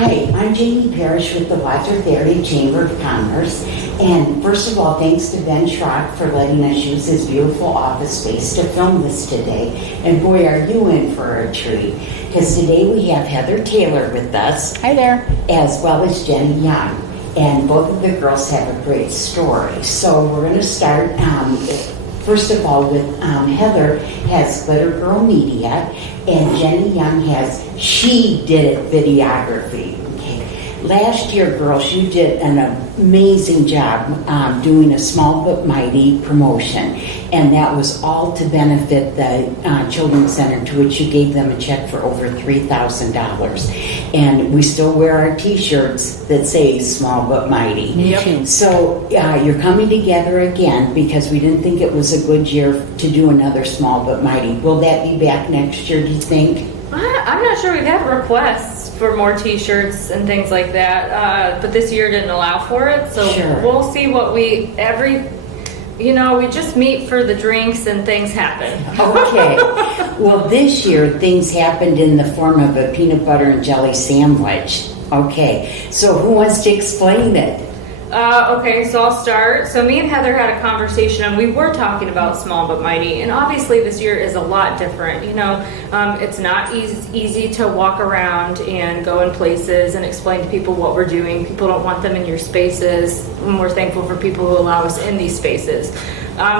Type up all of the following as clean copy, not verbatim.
Hi, I'm Jamie Parrish with the Wadsworth Area Chamber of Commerce. And first of all, thanks to Ben Schrock for letting us use his beautiful office space to film this today. And boy, are you in for a treat. Because today we have Heather Taylor with us. Hi there. As well as Jenny Young. And both of the girls have a great story. So we're going to start, first of all, with Heather has Glitter Girl Media. And Jenny Young has She Did It Videography. Okay. Last year, girls, you did an amazing job doing a Small But Mighty promotion. And that was all to benefit the Children's Center, to which you gave them a check for over $3,000. And we still wear our t-shirts that say Small But Mighty. Yep. So you're coming together again because we didn't think it was a good year to do another Small But Mighty. Will that be back next year, do you think? I'm not sure. We've had requests for more t-shirts and things like that, but this year didn't allow for it. So Sure. We'll see what we just meet for the drinks and things happen. Okay. Well, this year things happened in the form of a peanut butter and jelly sandwich. Okay. So who wants to explain it? Okay, so I'll start. So me and Heather had a conversation, and we were talking about Small But Mighty, and obviously this year is a lot different. It's not easy to walk around and go in places and explain to people what we're doing. People don't want them in your spaces, and we're thankful for people who allow us in these spaces.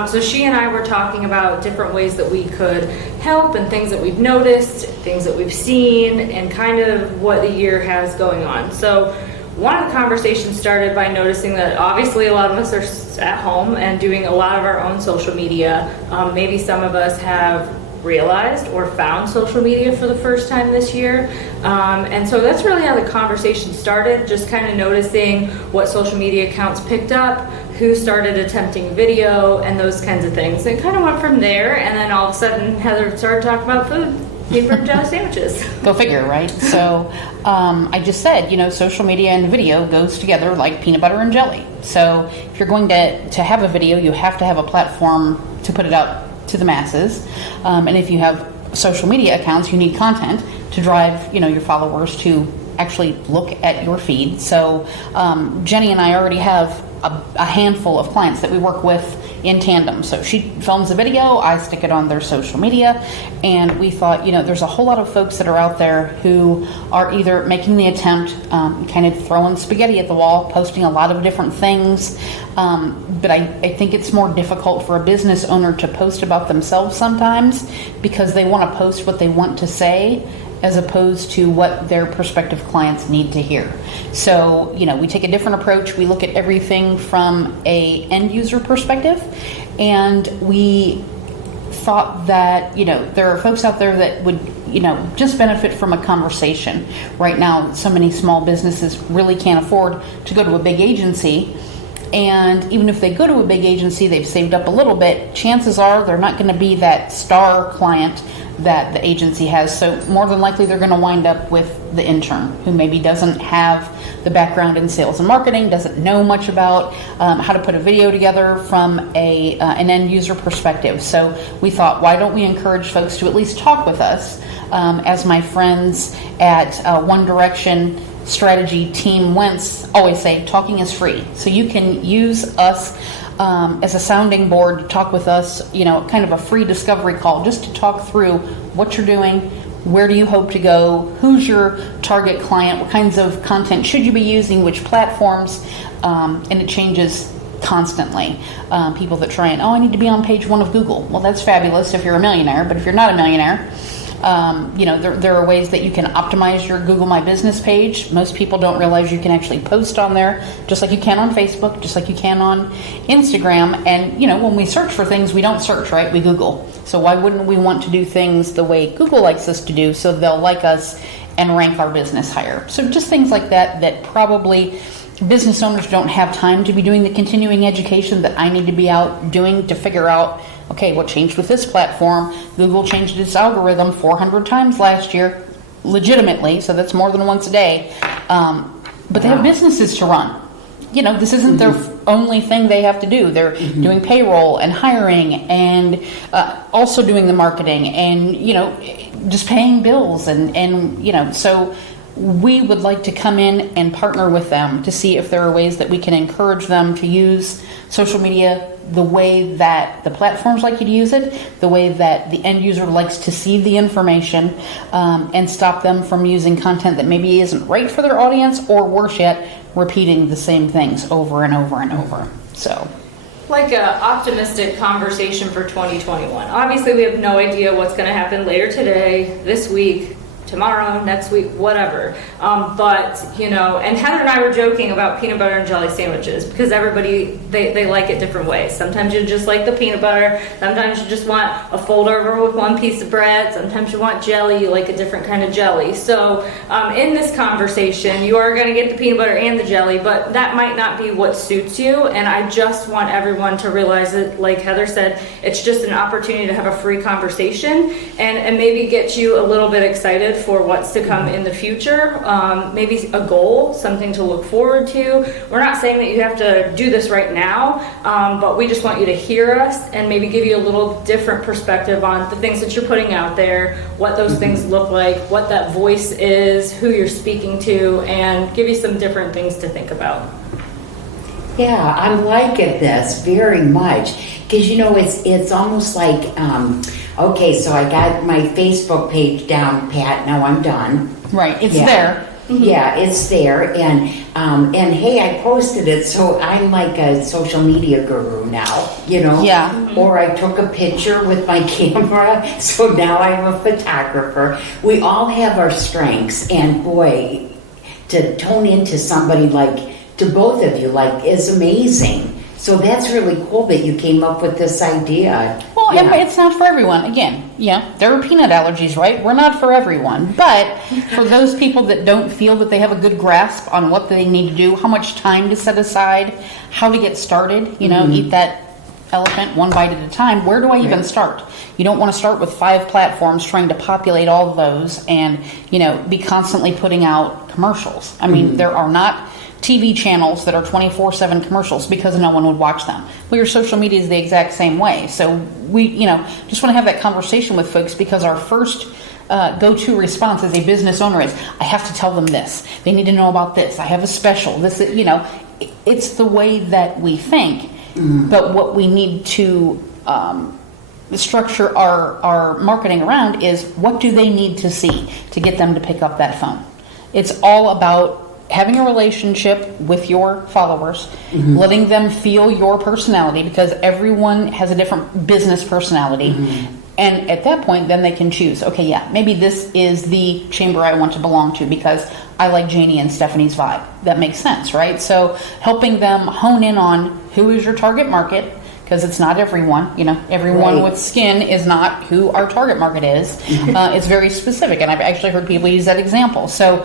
So she and I were talking about different ways that we could help and things that we've noticed, things that we've seen, and kind of what the year has going on. So one of the conversations started by noticing that obviously a lot of us are at home and doing a lot of our own social media. Maybe some of us have realized or found social media for the first time this year. And so that's really how the conversation started, just kind of noticing what social media accounts picked up, who started attempting video, and those kinds of things. And it kind of went from there, and then all of a sudden Heather started talking about food. Paper and jelly sandwiches. Go figure, right? So I just said, social media and video goes together like peanut butter and jelly. So if you're going to have a video, you have to have a platform to put it out to the masses. And if you have social media accounts, you need content to drive, your followers to actually look at your feed. So Jenny and I already have a handful of clients that we work with in tandem. So she films a video, I stick it on their social media, and we thought, there's a whole lot of folks that are out there who are either making the attempt, kind of throwing spaghetti at the wall, posting a lot of different things, but I think it's more difficult for a business owner to post about themselves sometimes because they want to post what they want to say as opposed to what their prospective clients need to hear. So, we take a different approach. We look at everything from a end user perspective, and we thought that, there are folks out there that would, just benefit from a conversation. Right now, so many small businesses really can't afford to go to a big agency. And even if they go to a big agency, they've saved up a little bit, chances are they're not going to be that star client that the agency has. So more than likely they're going to wind up with the intern who maybe doesn't have the background in sales and marketing, doesn't know much about how to put a video together from an end user perspective. So we thought, why don't we encourage folks to at least talk with us? As my friends at One Direction strategy team Wentz always say, talking is free. So you can use us as a sounding board to talk with us, kind of a free discovery call just to talk through what you're doing, where do you hope to go, who's your target client, what kinds of content should you be using, which platforms, and it changes constantly. People that try and, I need to be on page 1 of Google. Well, that's fabulous if you're a millionaire, but if you're not a millionaire, there are ways that you can optimize your Google My Business page. Most people don't realize you can actually post on there, just like you can on Facebook, just like you can on Instagram. And, when we search for things, we don't search, right? We Google. So why wouldn't we want to do things the way Google likes us to do so they'll like us and rank our business higher? So just things like that probably business owners don't have time to be doing the continuing education that I need to be out doing to figure out, okay, what changed with this platform? Google changed its algorithm 400 times last year, legitimately, so that's more than once a day. But they have businesses to run. This isn't their only thing they have to do. They're doing payroll and hiring and also doing the marketing and, just paying bills. And so we would like to come in and partner with them to see if there are ways that we can encourage them to use social media the way that the platforms like you to use it, the way that the end user likes to see the information, and stop them from using content that maybe isn't right for their audience, or worse yet, repeating the same things over and over and over. So, like a optimistic conversation for 2021. Obviously, we have no idea what's going to happen later today, this week, tomorrow, next week, whatever. But, you know, and Heather and I were joking about peanut butter and jelly sandwiches because everybody, they like it different ways. Sometimes you just like the peanut butter. Sometimes you just want a fold over with one piece of bread. Sometimes you want jelly. You like a different kind of jelly. So in this conversation, you are going to get the peanut butter and the jelly, but that might not be what suits you. And I just want everyone to realize that, like Heather said, it's just an opportunity to have a free conversation and maybe get you a little bit excited for what's to come in the future. Maybe a goal, something to look forward to. We're not saying that you have to do this right now, but we just want you to hear us and maybe give you a little different perspective on the things that you're putting out there, what those things look like, what that voice is, who you're speaking to, and give you some different things to think about. Yeah, I'm liking this very much because, you know, it's almost like, okay, so I got my Facebook page down, Pat, now I'm done. right, it's there. Yeah, it's there, and hey, I posted it, so I'm like a social media guru now, you know? Yeah. Or I took a picture with my camera, so now I'm a photographer. We all have our strengths, and boy, to tone into somebody like, to both of you, like, is amazing. So that's really cool that you came up with this idea. Well, and it's not for everyone. Again, yeah, there are peanut allergies, right? We're not for everyone. But for those people that don't feel that they have a good grasp on what they need to do, how much time to set aside, how to get started, you know, eat that elephant one bite at a time. Where do I even start? You don't want to start with 5 platforms trying to populate all of those and, you know, be constantly putting out commercials. I mean, there are not TV channels that are 24/7 commercials because no one would watch them. Well, your social media is the exact same way. So we, you know, just want to have that conversation with folks because our first go-to response as a business owner is, I have to tell them this. They need to know about this. I have a special. This, you know, it's the way that we think. But what we need to structure our marketing around is what do they need to see to get them to pick up that phone. It's all about having a relationship with your followers, letting them feel your personality because everyone has a different business personality. And at that point, then they can choose, okay, yeah, maybe this is the chamber I want to belong to because I like Janie and Stephanie's vibe. That makes sense, right? So helping them hone in on who is your target market, because it's not everyone, you know, everyone with skin is not who our target market is. It's very specific, and I've actually heard people use that example. So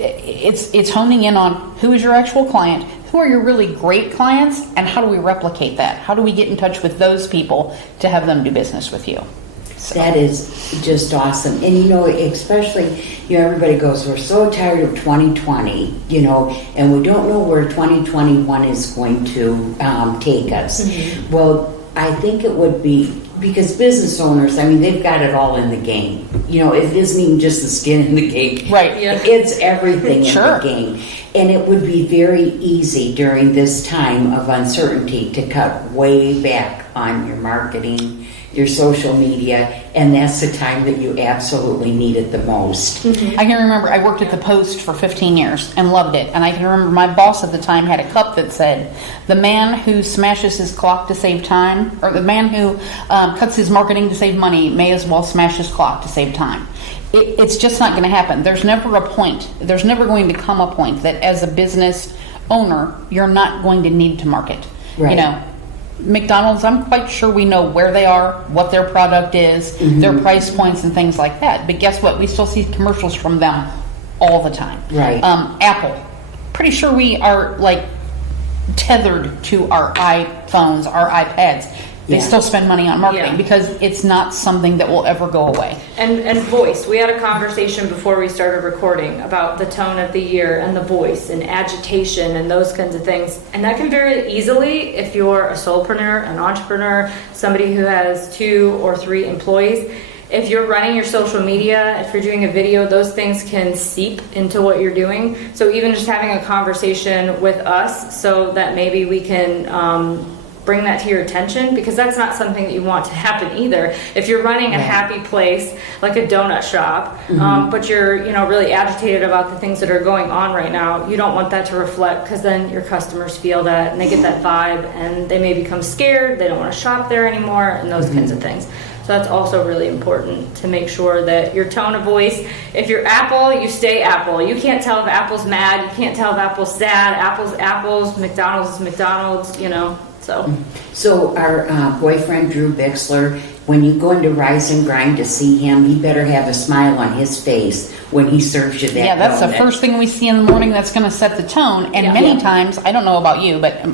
it's honing in on who is your actual client, who are your really great clients, and how do we replicate that? How do we get in touch with those people to have them do business with you? So. That is just awesome. And, you know, especially, you know, everybody goes, we're so tired of 2020, you know, and we don't know where 2021 is going to take us. Well, I think it would be, because business owners, I mean, they've got it all in the game. You know, it isn't even just the skin in the game. Right. Yeah. It's everything in Sure. the game. And it would be very easy during this time of uncertainty to cut way back on your marketing, your social media, and that's the time that you absolutely need it the most. I can remember I worked at the Post for 15 years and loved it. And I can remember my boss at the time had a cup that said, the man who smashes his clock to save time, or the man who cuts his marketing to save money may as well smash his clock to save time. It's just not going to happen. There's never a point. There's never going to come a point that as a business owner, you're not going to need to market. Right. You know, McDonald's, I'm quite sure we know where they are, what their product is, their price points and things like that. But guess what? We still see commercials from them all the time. Right. Apple, pretty sure we are like tethered to our iPhones, our iPads. They still spend money on marketing because it's not something that will ever go away. And voice. We had a conversation before we started recording about the tone of the year and the voice and agitation and those kinds of things. And that can vary easily if you're a solopreneur, an entrepreneur, somebody who has 2 or 3 employees. if you're running your social media, if you're doing a video, those things can seep into what you're doing. So even just having a conversation with us so that maybe we can bring that to your attention, because that's not something that you want to happen either. If you're running a happy place like a donut shop, but you're really agitated about the things that are going on right now, you don't want that to reflect, because then your customers feel that and they get that vibe and they may become scared, they don't want to shop there anymore, and those kinds of things. So that's also really important to make sure that your tone of voice, if you're Apple, you stay Apple. You can't tell if Apple's mad, you can't tell if Apple's sad. Apple's Apple's, McDonald's is McDonald's, So our boyfriend, Drew Bixler, when you go into Rise and Grind to see him, he better have a smile on his face when he serves you that Yeah, that's donut. the first thing we see in the morning that's going to set the tone. And many times, I don't know about you, but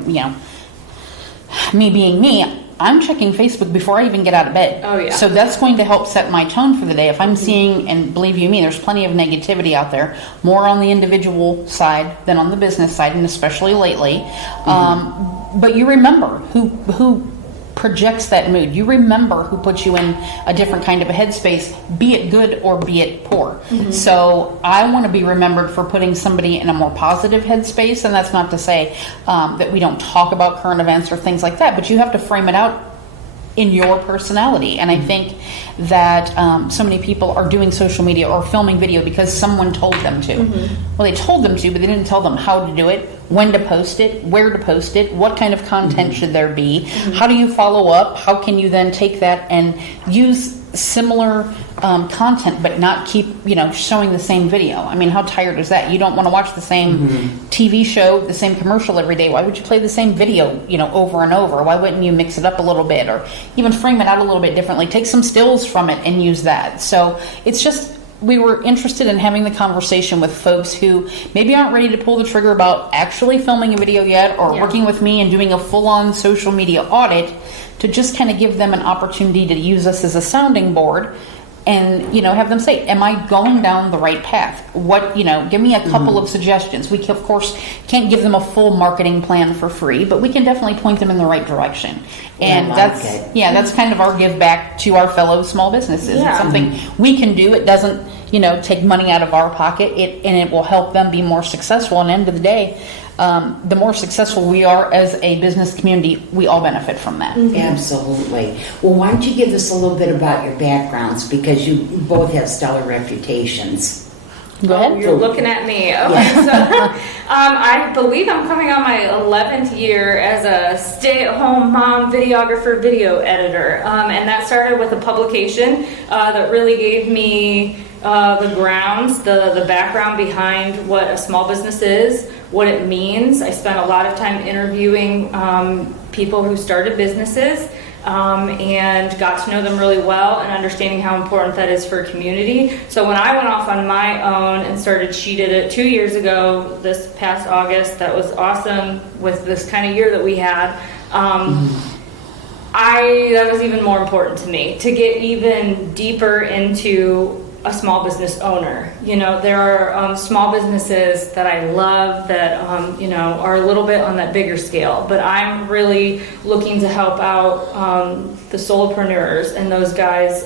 me being me, I'm checking Facebook before I even get out of bed. Oh, yeah. So that's going to help set my tone for the day. If I'm seeing, and believe you me, there's plenty of negativity out there, more on the individual side than on the business side, and especially lately. But you remember who projects that mood. You remember who puts you in a different kind of a headspace, be it good or be it poor. So I want to be remembered for putting somebody in a more positive headspace, and that's not to say that we don't talk about current events or things like that, but you have to frame it out in your personality. And I think that so many people are doing social media or filming video because someone told them to. Well, they told them to, but they didn't tell them how to do it, when to post it, where to post it, what kind of content should there be, how do you follow up, how can you then take that and use similar content but not keep showing the same video. I mean, how tired is that? You don't want to watch the same TV show, the same commercial every day. Why would you play the same video over and over? Why wouldn't you mix it up a little bit or even frame it out a little bit differently? Take some stills from it and use that. So it's just, we were interested in having the conversation with folks who maybe aren't ready to pull the trigger about actually filming a video yet, or working with me and doing a full-on social media audit, to just kind of give them an opportunity to use us as a sounding board and have them say, am I going down the right path? What give me a couple of suggestions. We of course can't give them a full marketing plan for free, but we can definitely point them in the right direction. And that's kind of our give back to our fellow small businesses. It's something we can do. It doesn't take money out of our pocket, and it will help them be more successful. And at the end of the day, the more successful we are as a business community, we all benefit from that. Absolutely. Well, why don't you give us a little bit about your backgrounds, because you both have stellar reputations. Go ahead. You're looking at me. Okay, so I believe I'm coming on my 11th year as a stay-at-home mom, videographer, video editor. And that started with a publication that really gave me the grounds, the background behind what a small business is, what it means. I spent a lot of time interviewing people who started businesses and got to know them really well, and understanding how important that is for a community. So when I went off on my own and started She Did It 2 years ago, this past August, that was awesome with this kind of year that we had. That was even more important to me, to get even deeper into a small business owner. There are small businesses that I love that are a little bit on that bigger scale, but I'm really looking to help out the solopreneurs and those guys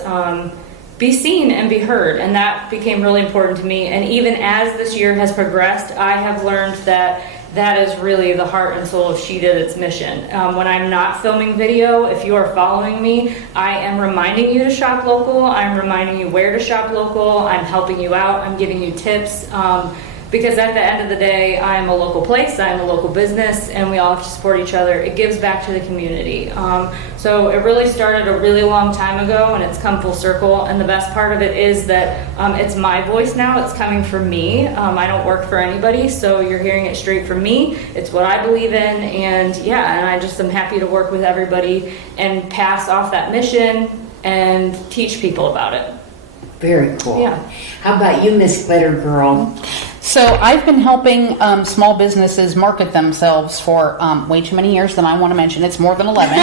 be seen and be heard, and that became really important to me. And even as this year has progressed, I have learned that is really the heart and soul of She Did It's mission. When I'm not filming video, if you are following me, I am reminding you to shop local. I'm reminding you where to shop local. I'm helping you out. I'm giving you tips. Because at the end of the day, I'm a local place, I'm a local business, and we all have to support each other. It gives back to the community. So it really started a really long time ago, and it's come full circle. And the best part of it is that it's my voice now. It's coming from me. I don't work for anybody, so you're hearing it straight from me. It's what I believe in, and I just am happy to work with everybody and pass off that mission and teach people about it. Very cool. Yeah. How about you, Miss Glitter Girl? So I've been helping small businesses market themselves for way too many years than I want to mention. It's more than 11.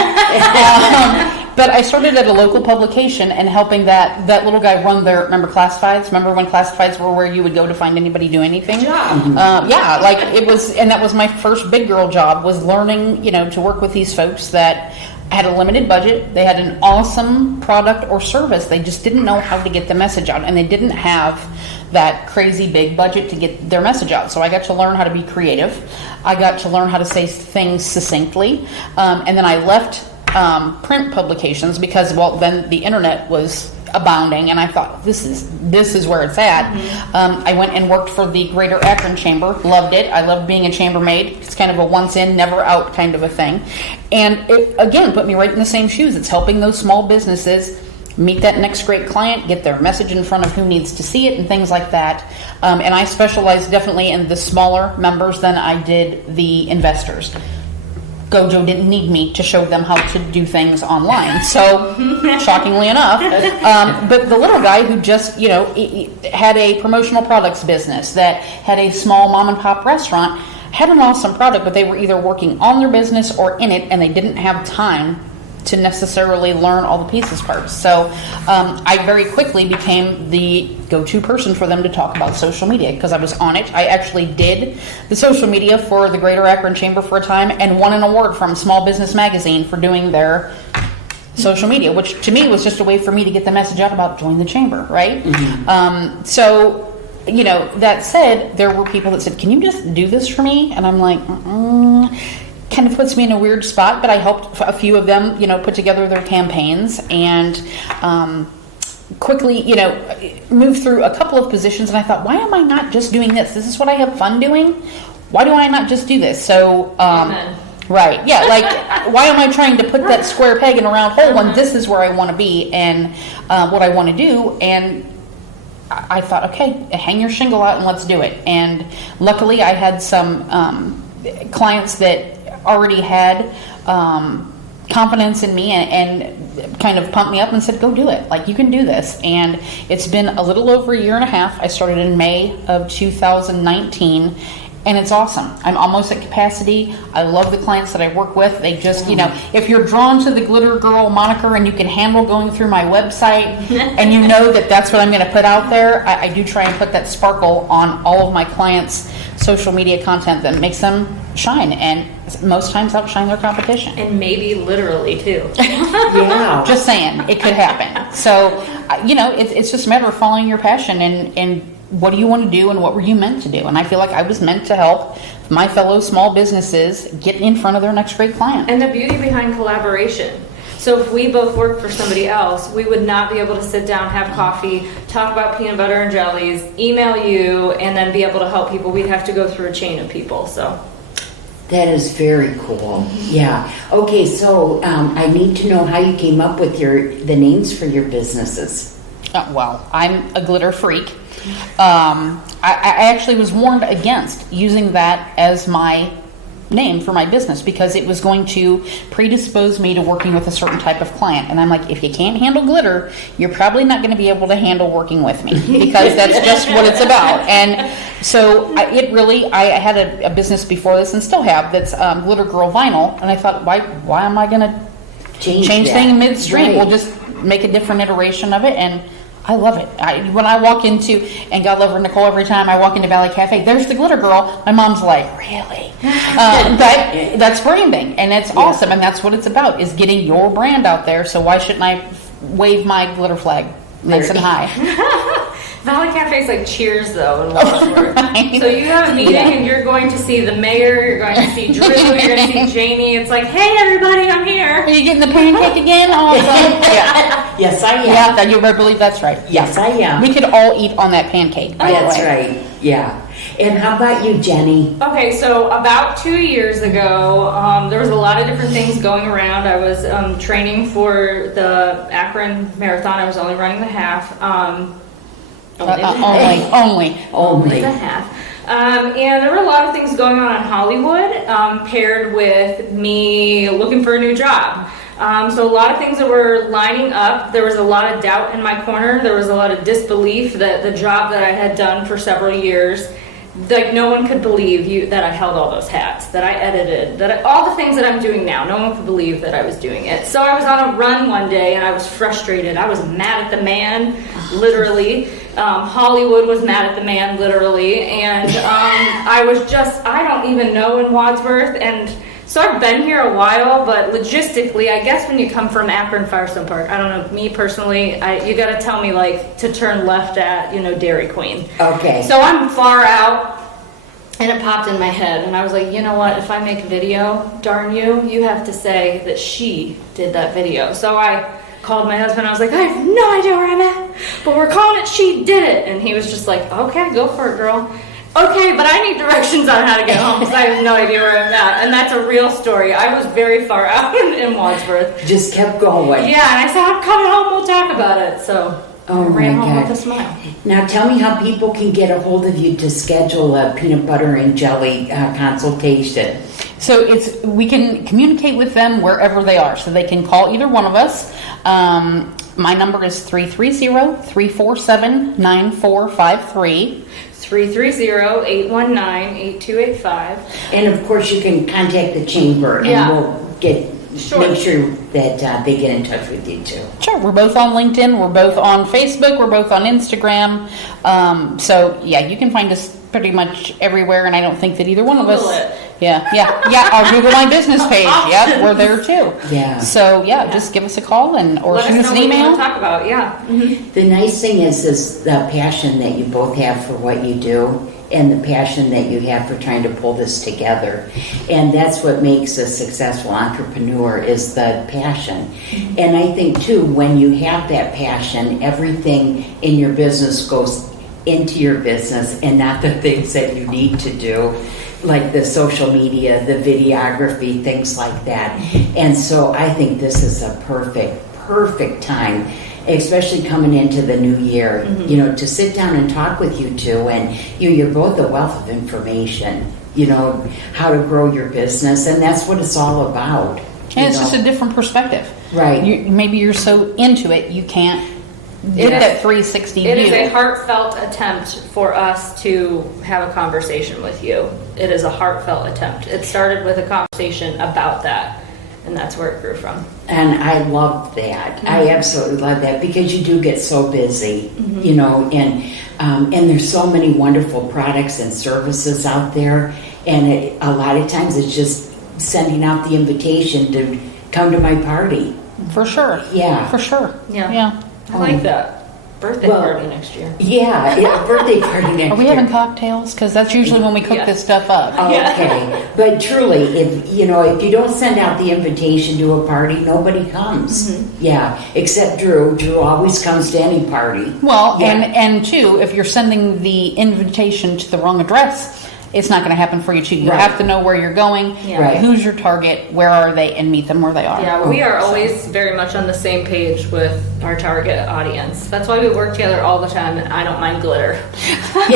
But I started at a local publication and helping that little guy run their, remember classifieds? Remember when classifieds were where you would go to find anybody do anything? It was, and that was my first big girl job, was learning, to work with these folks that had a limited budget. They had an awesome product or service. They just didn't know how to get the message out, and they didn't have that crazy big budget to get their message out. So I got to learn how to be creative. I got to learn how to say things succinctly. And then I left print publications because, well, then the internet was abounding, and I thought, this is where it's at. I went and worked for the Greater Akron Chamber. Loved it. I loved being a chambermaid. It's kind of a once in, never out kind of a thing. And it, again, put me right in the same shoes. It's helping those small businesses meet that next great client, get their message in front of who needs to see it, and things like that. And I specialized definitely in the smaller members than I did the investors. Gojo didn't need me to show them how to do things online. So, shockingly enough, but the little guy who just, had a promotional products business, that had a small mom and pop restaurant, had an awesome product, but they were either working on their business or in it, and they didn't have time to necessarily learn all the pieces parts. So I very quickly became the go-to person for them to talk about social media because I was on it. I actually did the social media for the Greater Akron Chamber for a time and won an award from Small Business Magazine for doing their social media, which to me was just a way for me to get the message out about join the chamber, right? So, that said, there were people that said, can you just do this for me? And I'm like, kind of puts me in a weird spot, but I helped a few of them, put together their campaigns and quickly, moved through a couple of positions. And I thought, why am I not just doing this? This is what I have fun doing. Why do I not just do this? So, right. Yeah. Like, why am I trying to put that square peg in a round hole when this is where I want to be and what I want to do? And I thought, okay, hang your shingle out and let's do it. And luckily I had some clients that already had confidence in me and kind of pumped me up and said, go do it. Like, you can do this. And it's been a little over a year and a half. I started in May of 2019. And it's awesome. I'm almost at capacity. I love the clients that I work with. They just, if you're drawn to the Glitter Girl moniker and you can handle going through my website and you know that that's what I'm going to put out there, I do try and put that sparkle on all of my clients' social media content that makes them shine and most times outshine their competition. And maybe literally too. Yeah. Just saying, it could happen. So, it's just a matter of following your passion and what do you want to do and what were you meant to do? And I feel like I was meant to help my fellow small businesses get in front of their next great client. And the beauty behind collaboration. So if we both worked for somebody else, we would not be able to sit down, have coffee, talk about peanut butter and jellies, email you, and then be able to help people. We'd have to go through a chain of people. So that is very cool. Yeah. Okay, so I need to know how you came up with the names for your businesses. Well, I'm a glitter freak. I actually was warned against using that as my name for my business because it was going to predispose me to working with a certain type of client. And I'm like, if you can't handle glitter, you're probably not going to be able to handle working with me because that's just what it's about. And so I had a business before this and still have that's Glitter Girl Vinyl. And I thought, why am I going to change things midstream? Right. We'll just make a different iteration of it. And I love it. When I walk into, and God love her, Nicole, every time I walk into Valley Cafe, there's the Glitter Girl. My mom's like, really? But that's branding, and it's awesome, and that's what it's about, is getting your brand out there. So why shouldn't I wave my glitter flag nice and high? Valley Cafe is like Cheers, though, in Wadsworth. Right. So you have a meeting, and you're going to see the mayor, you're going to see Drew, you're going to see Jamie. It's like, hey, everybody, I'm here. Are you getting the pancake again? Awesome. Yeah. Yes, I am. Yeah, you better believe that's right. Yes, I am. We could all eat on that pancake, by the way. That's right. Yeah. And how about you, Jenny? Okay, so about 2 years ago, there was a lot of different things going around. I was training for the Akron Marathon. I was only running the half. Only the half. And there were a lot of things going on in Hollywood, paired with me looking for a new job. So a lot of things that were lining up. There was a lot of doubt in my corner. There was a lot of disbelief that the job that I had done for several years, like, no one could believe that I held all those hats, that I edited, all the things that I'm doing now. No one could believe that I was doing it. So I was on a run one day and I was frustrated. I was mad at the man, literally. Hollywood was mad at the man, literally. And I don't even know in Wadsworth. And So I've been here a while, but logistically, I guess when you come from Akron Firestone Park, I don't know, me personally, you got to tell me like to turn left at, Dairy Queen. Okay. So I'm far out, and it popped in my head, and I was like, you know what, if I make a video, darn you have to say that she did that video. So I called my husband, I was like, I have no idea where I'm at, but we're calling it She Did It. And he was just like, okay, go for it, girl. Okay, but I need directions on how to get home because I have no idea where I'm at. And that's a real story. I was very far out in Wadsworth. Just kept going. Yeah, and I said, I'm coming home, we'll talk about it. So I ran home with a smile. Now tell me how people can get a hold of you to schedule a peanut butter and jelly consultation. So we can communicate with them wherever they are. So they can call either one of us. My number is 330-347-9453. 330-819-8285. And of course you can contact the chamber and we'll make sure that they get in touch with you too. Sure, we're both on LinkedIn, we're both on Facebook, we're both on Instagram. So yeah, you can find us pretty much everywhere, and I don't think that either one of us. Yeah. I'll Google my business page. Yep, we're there too. Yeah. So just give us a call or shoot us an email. Talk about The nice thing is the passion that you both have for what you do, and the passion that you have for trying to pull this together. And that's what makes a successful entrepreneur is the passion. And I think too, when you have that passion, everything in your business goes into your business and not the things that you need to do, like the social media, the videography, things like that. And so I think this is a perfect time, especially coming into the new year, to sit down and talk with you two. And you're both a wealth of information, how to grow your business. And that's what it's all about. And it's just a different perspective. Right. Maybe you're so into it, you can't get that 360 view. It is a heartfelt attempt for us to have a conversation with you. It is a heartfelt attempt. It started with a conversation about that. And that's where it grew from. And I love that. I absolutely love that because you do get so busy, and there's so many wonderful products and services out there. And a lot of times it's just sending out the invitation to come to my party. For sure. Yeah. For sure. Yeah. I like that. Birthday party next year. Yeah, birthday party next year. Are we having cocktails? Because that's usually when we cook this stuff up. Okay, but truly, if you don't send out the invitation to a party, nobody comes. Yeah, except Drew. Drew always comes to any party. Well, and two, if you're sending the invitation to the wrong address, it's not going to happen for you too. You have to know where you're going, who's your target, where are they, and meet them where they are. Yeah, we are always very much on the same page with our target audience. That's why we work together all the time, and I don't mind glitter. Thank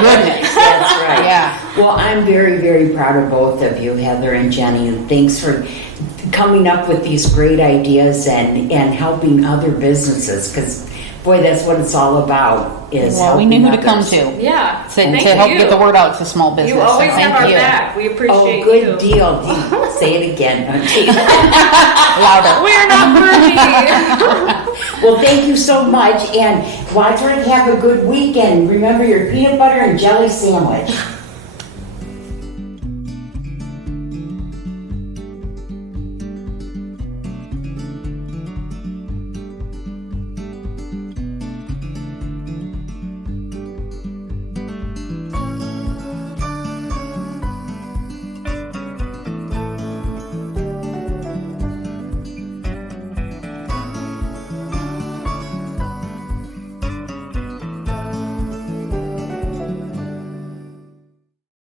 goodness. That's right. Yeah. Well, I'm very, very proud of both of you, Heather and Jenny, and thanks for coming up with these great ideas and helping other businesses, because boy, that's what it's all about. We knew who to come to. Yeah. To help get the word out to small business. You always have our back. We appreciate you. Oh, good deal. Say it again. Louder. We're not worthy. Well, thank you so much. And Wadsworth, have a good weekend. Remember your peanut butter and jelly sandwich.